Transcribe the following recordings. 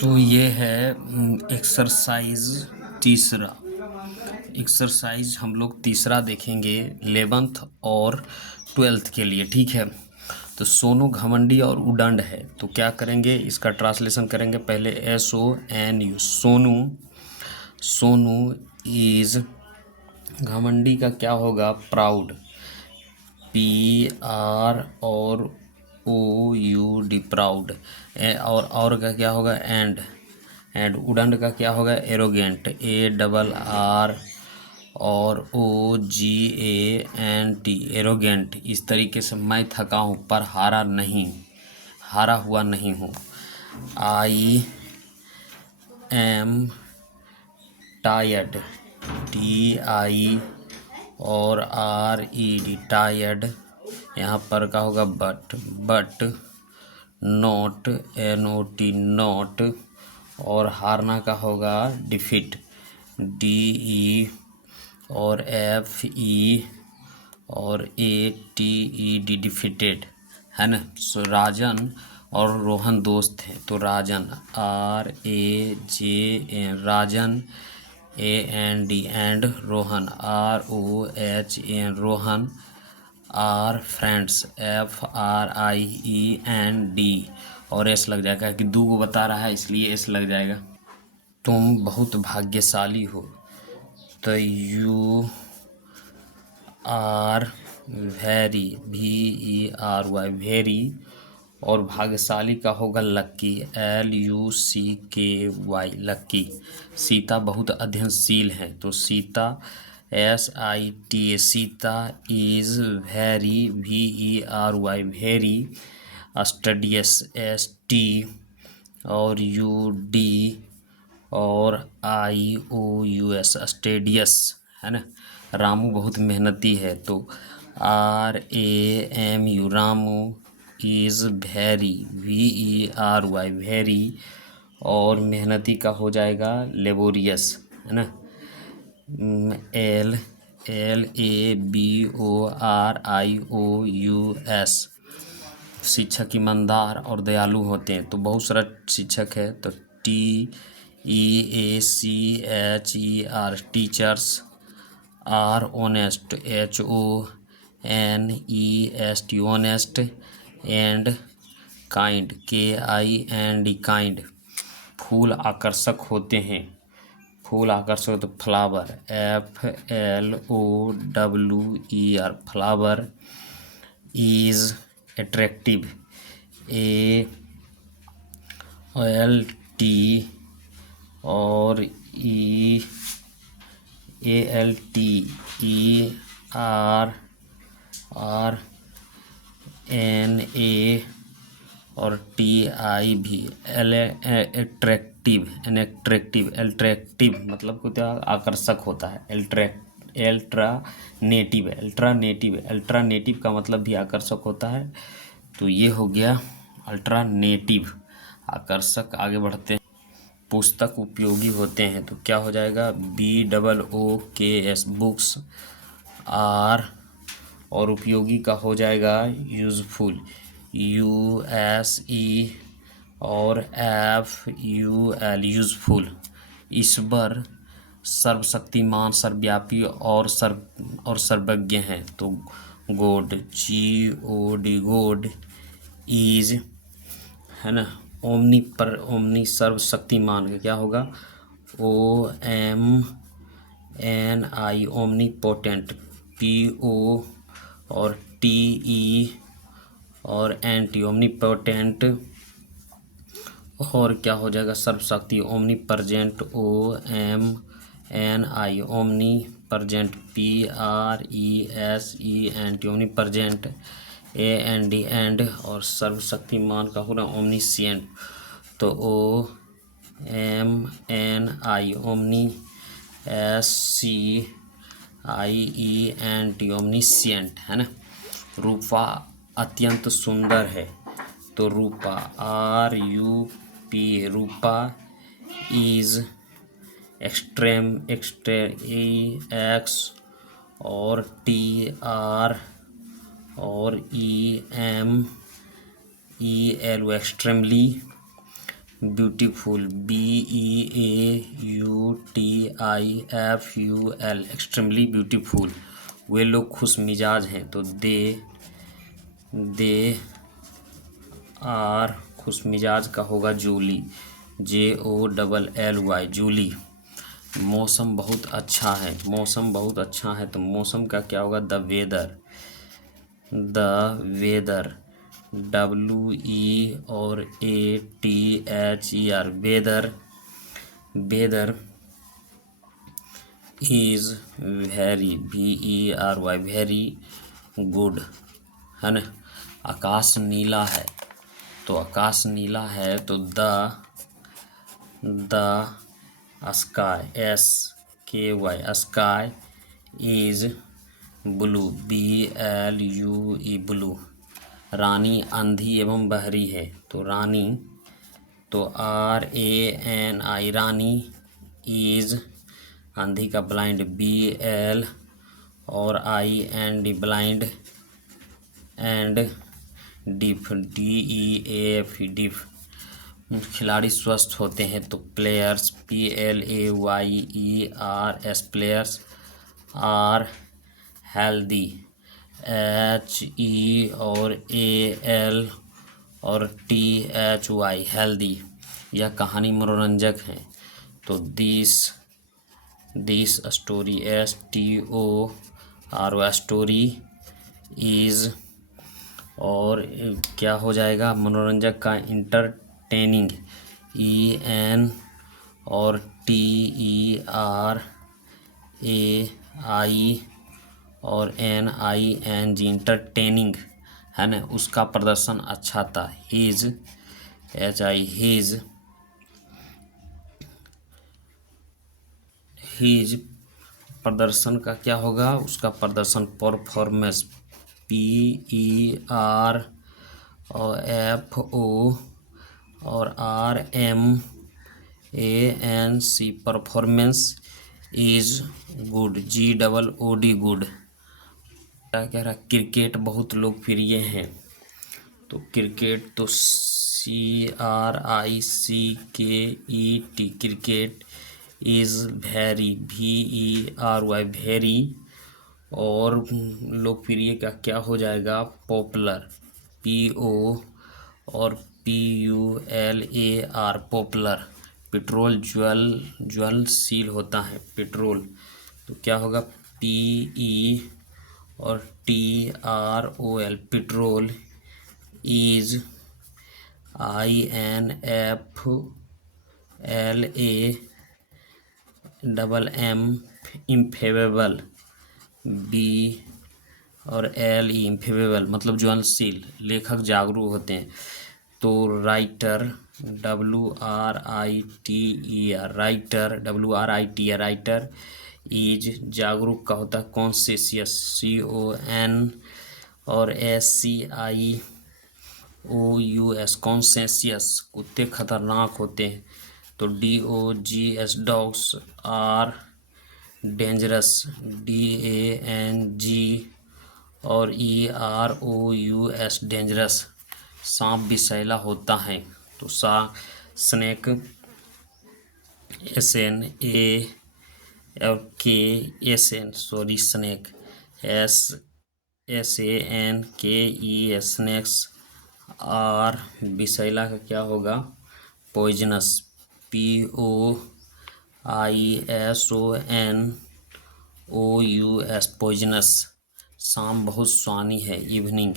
तो ये है एक्सरसाइज तीसरा। एक्सरसाइज हम लोग तीसरा देखेंगे 11th और 12th के लिए, ठीक है। तो सोनू घमंडी और उदंड है, तो क्या करेंगे, इसका ट्रांसलेशन करेंगे। पहले SONU सोनू। सोनू इज, घमंडी का क्या होगा, प्राउड, PR और OUD प्राउड। और का क्या होगा, एंड उदंड का क्या होगा, एरोगेंट, ARR और OGANT एरोगेंट। इस तरीके से मैं थका हूँ पर हारा हुआ नहीं हूँ। I am tired, TI और RED टायर्ड। यहाँ पर का होगा बट नोट, NOT नोट। और हारना का होगा डिफीट, DE और FE और ATED डिफीटेड, है ना। सो राजन और रोहन दोस्त हैं, तो Rajan RAJN Rajan, AND and Rohan ROHN Rohan, are friends FRIEND और S लग जाएगा कि दो को बता रहा है इसलिए S लग जाएगा। तुम बहुत भाग्यशाली हो, तो you are very, VERY very. और भाग्यशाली का होगा लक्की, LUCKY लक्की। सीता बहुत अध्ययनशील है, तो Sita SITA Sita is very, VERY very. Studious ST और UD और IOUS स्टेडियस, है ना। रामू बहुत मेहनती है, तो RAMU Ramu is very, VERY very. और मेहनती का हो जाएगा लेबोरियस, है ना, LABORIOUS। शिक्षक ईमानदार और दयालु होते हैं, तो बहुत सारा शिक्षक है, तो TEACHER teachers. Are honest, HONEST honest. And kind, KIND kind. फूल आकर्षक होते हैं, फूल आकर्षक, तो flower, FLOWER flower. Is attractive, ALT और ALTERRNA और TI भी, अट्रैक्टिव, अट्रैक्टिव मतलब कुछ आकर्षक होता है। अल्ट्रानेटिव का मतलब भी आकर्षक होता है, तो ये हो गया अल्ट्रानेटिव आकर्षक। आगे बढ़ते हैं, पुस्तक उपयोगी होते हैं, तो क्या हो जाएगा, BOOKS बुक्स। आर और उपयोगी का हो जाएगा यूज़फुल, USE और FUL यूज़फुल। ईश्वर सर्वशक्तिमान, सर्वव्यापी और सर्वज्ञ हैं, तो गॉड, GOD गॉड। इज, है ना, ओमनी सर्वशक्तिमान का क्या होगा, OMNI ओमनीपोटेंट, PO और TE और एंटी ओमनीपोटेंट। और क्या हो जाएगा, सर्वशक्ति, omnipresent, OMNI omnipresent, PRESE N T omnipresent, and और सर्वशक्तिमान का हो रहा ओमनीसिएंट, तो OMNI omni, SCIE N T omniscient, है ना। रूपा अत्यंत सुंदर है, तो रूपा RUP रूपा। इज एक्सट्रेम, EX और TR और EMEL extremely. Beautiful, BEAUTIFUL, extremely beautiful. वे लोग खुश मिजाज हैं, तो दे आर, खुश मिजाज का होगा जूली, JOLLY, जूली। मौसम बहुत अच्छा है, मौसम बहुत अच्छा है, तो मौसम का क्या होगा? The weather, WEATHER, weather is very, VERY, very good, है ना। आकाश नीला है, तो आकाश नीला है, तो the sky, SKY, sky is blue, BLUE, blue. रानी आंधी एवं बहरी है, तो रानी, तो RANI, रानी इज, आंधी का ब्लाइंड, BL और IND, blind, and deaf, DEAF, deaf. खिलाड़ी स्वस्थ होते हैं, तो players, PLAYERS, players are healthy, HE और AL और THY, हेल्दी। यह कहानी मनोरंजक है, तो this story, STORY, story is, और क्या हो जाएगा मनोरंजक का? इंटरटेनिंग, EN और TERAI और NING, इंटरटेनिंग, है ना। उसका प्रदर्शन अच्छा था, हिज, हिज प्रदर्शन का क्या होगा? उसका प्रदर्शन, परफॉर्मेंस, PER और FO और RMANC, performance is good, GOOD, good. क्या कह रहा? क्रिकेट बहुत लोकप्रिय है, तो क्रिकेट, तो CRICKET, cricket is very, VERY, very. और लोकप्रिय का क्या हो जाएगा? पॉपुलर, PO और PULAR, पॉपुलर। पेट्रोल ज्वलनशील होता है, पेट्रोल, तो क्या होगा? PE और TROL, petrol is, INFLAMM, इम्फेवेबल, B और LE, इम्फेवेबल, मतलब ज्वलनशील। लेखक जागरूक होते हैं, तो राइटर, WRITER, राइटर इज, जागरूक का होता है कॉन्शियस, CON और SCIOUS, कॉन्शियस। कुत्ते खतरनाक होते हैं, तो DOGS, dogs are dangerous, DANG और EROUS, डेंजरस। सांप विषैला होता है, तो snake, snake, SANKE, snakes are, विषैला का क्या होगा? Poisonous, POISONOUS, poisonous. शाम बहुत सुहानी है, evening,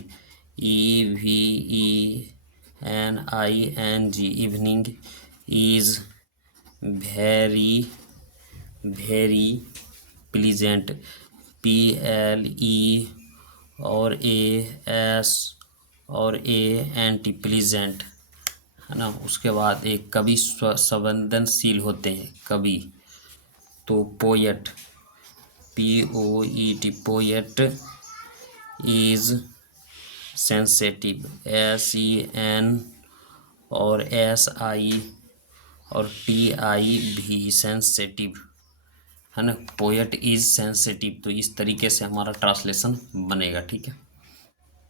EVENING, evening is very pleasant, PLE और AS और ANT, प्लीजेंट, है ना। उसके बाद एक कवि संवेदनशील होते हैं, कवि, तो poet, POET, poet is sensitive, SEN और SI और TI भी, सेंसेटिव, है ना। पोएट इज सेंसेटिव, तो इस तरीके से हमारा ट्रांसलेशन बनेगा, ठीक है।